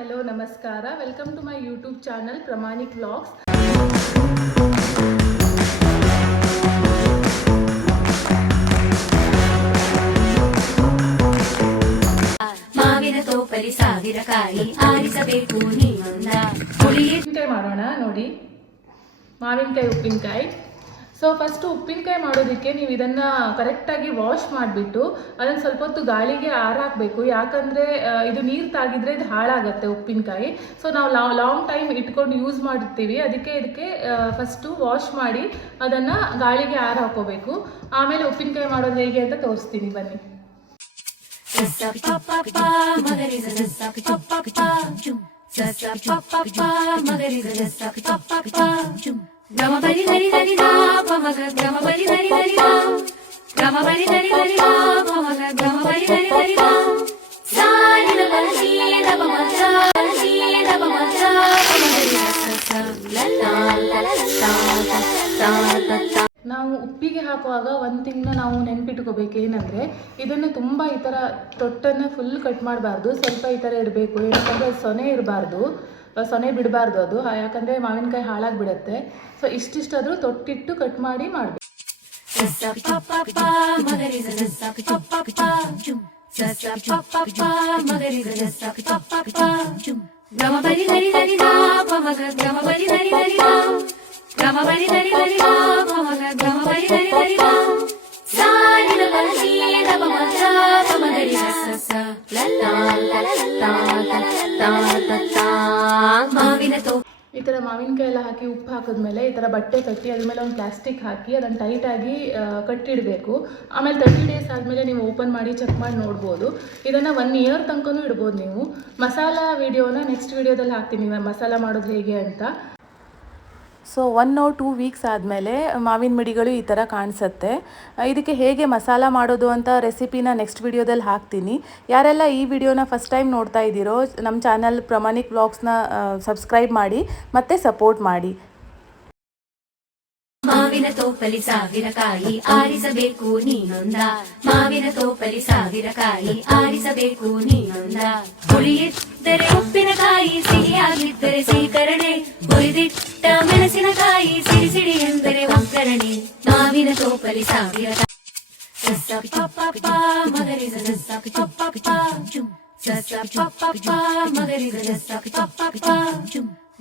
Hello ನಮಸ್ಕಾರ. Welcome to my YouTube channel Pramanik vlogs. ಮಾವಿನ ತೋಪಲಿ ಸಾವಿರ ಕಾಯಿ ಆರಿಸಬೇಕು ನೀನೊಂದ. ಉಪ್ಪಿನಕಾಯಿ ಮಾಡೋಣ ನೋಡಿ. ಮಾವಿನಕಾಯಿ ಉಪ್ಪಿನಕಾಯಿ. ಸೊ ಫಸ್ಟು ಉಪ್ಪಿನಕಾಯಿ ಮಾಡೋದಕ್ಕೆ ನೀವು ಇದನ್ನು ಕರೆಕ್ಟಾಗಿ ವಾಶ್ ಮಾಡಿಬಿಟ್ಟು ಅದನ್ನು ಸ್ವಲ್ಪ ಹೊತ್ತು ಗಾಳಿಗೆ ಆರಾಕಬೇಕು. ಯಾಕಂದರೆ ಇದು ನೀರು ತಾಗಿದ್ರೆ ಇದು ಹಾಳಾಗುತ್ತೆ ಉಪ್ಪಿನಕಾಯಿ. ಸೊ ನಾವು ಲಾಂಗ್ ಟೈಮ್ ಇಟ್ಕೊಂಡು ಯೂಸ್ ಮಾಡಿರ್ತೀವಿ. ಇದಕ್ಕೆ ಫಸ್ಟು ವಾಶ್ ಮಾಡಿ ಅದನ್ನು ಗಾಳಿಗೆ ಹಾಕೋಬೇಕು. ಆಮೇಲೆ ಉಪ್ಪಿನಕಾಯಿ ಮಾಡೋದು ಹೇಗೆ ಅಂತ ತೋರಿಸ್ತೀನಿ ಬನ್ನಿ. ಗಮ ಬರಿ ಧರಿ ಧರಿ ದ ಪಮಗ ಗಮ ಬರಿ ಧರಿ ಧರಿ ದ ಗಮ ಬರಿ ಧರಿ ಧರಿ ದ ಪಮಗ ಗಮ ಬರಿ ಧರಿ ಧರಿ ದ ಸಾನಿ ನ ಬರಿ ದ ಪಮಗ ಸಿ ದ ಪಮಗ ನಾವು ಉಪ್ಪಿಗೆ ಹಾಕುವಾಗ ಒಂದು ತಿಂಗಳು ನಾವು ನೆನ್ಪಿಟ್ಕೋಬೇಕು. ಏನಂದರೆ ಇದನ್ನು ತುಂಬ ಈ ಥರ ತೊಟ್ಟನ್ನು ಫುಲ್ ಕಟ್ ಮಾಡಬಾರ್ದು. ಸ್ವಲ್ಪ ಈ ಥರ ಇಡಬೇಕು. ಏನಂತಂದರೆ ಸೊನೆ ಇರಬಾರ್ದು, ಸೊನೆ ಬಿಡಬಾರ್ದು ಅದು. ಯಾಕಂದರೆ ಮಾವಿನಕಾಯಿ ಹಾಳಾಗಿಬಿಡುತ್ತೆ. ಸೊ ಇಷ್ಟಿಷ್ಟಾದರೂ ತೊಟ್ಟಿಟ್ಟು ಕಟ್ ಮಾಡಿ ಮಾಡಬೇಕು. ಗಮ ಬರಿ ಧರಿ ಧರಿ ದ ಪಮಗ ಗಮ ಬರಿ ಧರಿ ಧರಿ ದ ಗಮ ಬರಿ ಧರಿ ಧರಿ ದ ಪಮಗ ಗಮ ಬರಿ ಧರಿ ಧರಿ ದ ಸಾನಿ ನ ಬರಿ ದ ಪಮಗ ಪಮಗರಿ ಸ ಲ ಲ ಮಾವಿನ ತೋ. ಈ ಥರ ಮಾವಿನಕಾಯಿ ಎಲ್ಲ ಹಾಕಿ ಉಪ್ಪು ಹಾಕಿದ್ಮೇಲೆ ಈ ಥರ ಬಟ್ಟೆ ಕಟ್ಟಿ ಅದ್ರ ಮೇಲೆ ಒಂದು ಪ್ಲಾಸ್ಟಿಕ್ ಹಾಕಿ ಅದನ್ನು ಟೈಟಾಗಿ ಕಟ್ಟಿಡಬೇಕು. ಆಮೇಲೆ 30 ಡೇಸ್ ಆದಮೇಲೆ ನೀವು ಓಪನ್ ಮಾಡಿ ಚೆಕ್ ಮಾಡಿ ನೋಡ್ಬೋದು. ಇದನ್ನು 1 ಇಯರ್ ತನಕನೂ ಇಡ್ಬೋದು ನೀವು. ಮಸಾಲ ವಿಡಿಯೋನ ನೆಕ್ಸ್ಟ್ ವಿಡಿಯೋದಲ್ಲಿ ಹಾಕ್ತೀನಿ, ಮಸಾಲ ಮಾಡೋದು ಹೇಗೆ ಅಂತ. ಸೊ 1 or 2 ವೀಕ್ಸ್ ಆದಮೇಲೆ ಮಾವಿನ ಮಿಡಿಗಳು ಈ ಥರ ಕಾಣಿಸುತ್ತೆ. ಇದಕ್ಕೆ ಹೇಗೆ ಮಸಾಲ ಮಾಡೋದು ಅಂತ ರೆಸಿಪಿನ ನೆಕ್ಸ್ಟ್ ವಿಡಿಯೋದಲ್ಲಿ ಹಾಕ್ತೀನಿ. ಯಾರೆಲ್ಲ ಈ ವಿಡಿಯೋನ ಫಸ್ಟ್ ಟೈಮ್ ನೋಡ್ತಾ ಇದ್ದೀರೋ ನಮ್ಮ ಚಾನಲ್ ಪ್ರಮಾಣಿಕ್ ವ್ಲಾಗ್ಸ್ನ ಸಬ್ಸ್ಕ್ರೈಬ್ ಮಾಡಿ ಮತ್ತು ಸಪೋರ್ಟ್ ಮಾಡಿ. ಮಾವಿನ ತೋಪಲಿ ಸಾವಿರ ಕಾಯಿ ಆರಿಸಬೇಕು ನೀನೊಂದ. ಮಾವಿನ ತೋಪಲಿ ಸಾವಿರ ಕಾಯಿ ಆರಿಸಬೇಕು ನೀನೊಂದ. ಹುಳಿಯಿದ್ದರೆ ಉಪ್ಪಿನಕಾಯಿ, ಸಿಹಿಯಾಗಿದ್ದರೆ ಸೀಕರಣೆ, ಹುರಿದಿಟ್ಟ ಮೆಣಸಿನಕಾಯಿ, ಸಿಡಿ ಸಿಡಿ ಎಂದರೆ ಒಗ್ಗರಣೆ. ಮಾವಿನ ತೋಪಲಿ ಸಾವಿರ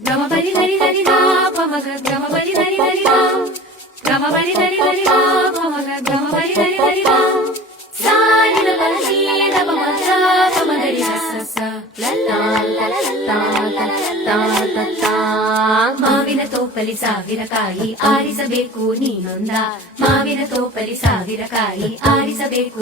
ಗಮ ಬರಿ ಧರಿ ಧರಿ ದ ಪಮಗ ಗಮ ಬರಿ ಧರಿ ಧರಿ ದ ಗಮ ಬರಿ ಧರಿ ಧರಿ ದ ಪಮಗ ಗಮ ಬರಿ ಧರಿ ಧರಿ ದ ಸಾನಿ ನ ಬರಿ ದ ಪಮಗ ಪಮಗರಿ ಸ ಲ ಲ ಮಾವಿನ ತೋಪಲಿ ಸಾವಿರ ಕಾಯಿ ಆರಿಸಬೇಕು ನೀನೊಂದ. ಮಾವಿನ ತೋಪಲಿ ಸಾವಿರ ಕಾಯಿ ಆರಿಸಬೇಕು.